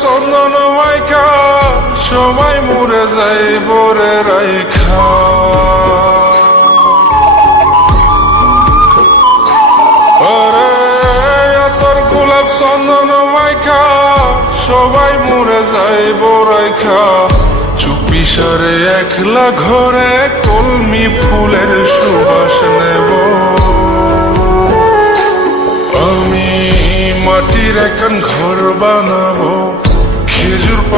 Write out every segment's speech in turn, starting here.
চন্দন মাইকা, সময় মরে যাই বরে রাইখা। তোর গোলাপ চন্দন মাইকা সবাই মরে যাই বরাইখা চুপি সারে একলা ঘরে কলমি ফুলের সুবাস নেব। আমি মাটির এখন ঘর খেজুর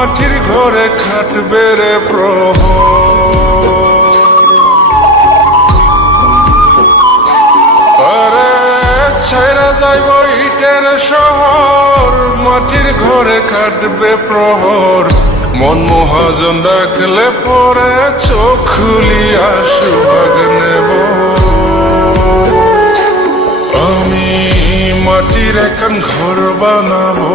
মাটির ঘরে খাটবে রে প্রহর। আরে ছাইরা যাইব ইটের শহর, মাটির ঘরে কাটবে প্রহর। মন মহাজন ডাকলে পরে চোখ খুলিয়া সুভাগ নেব। আমি মাটির এখন ঘর বানাবো।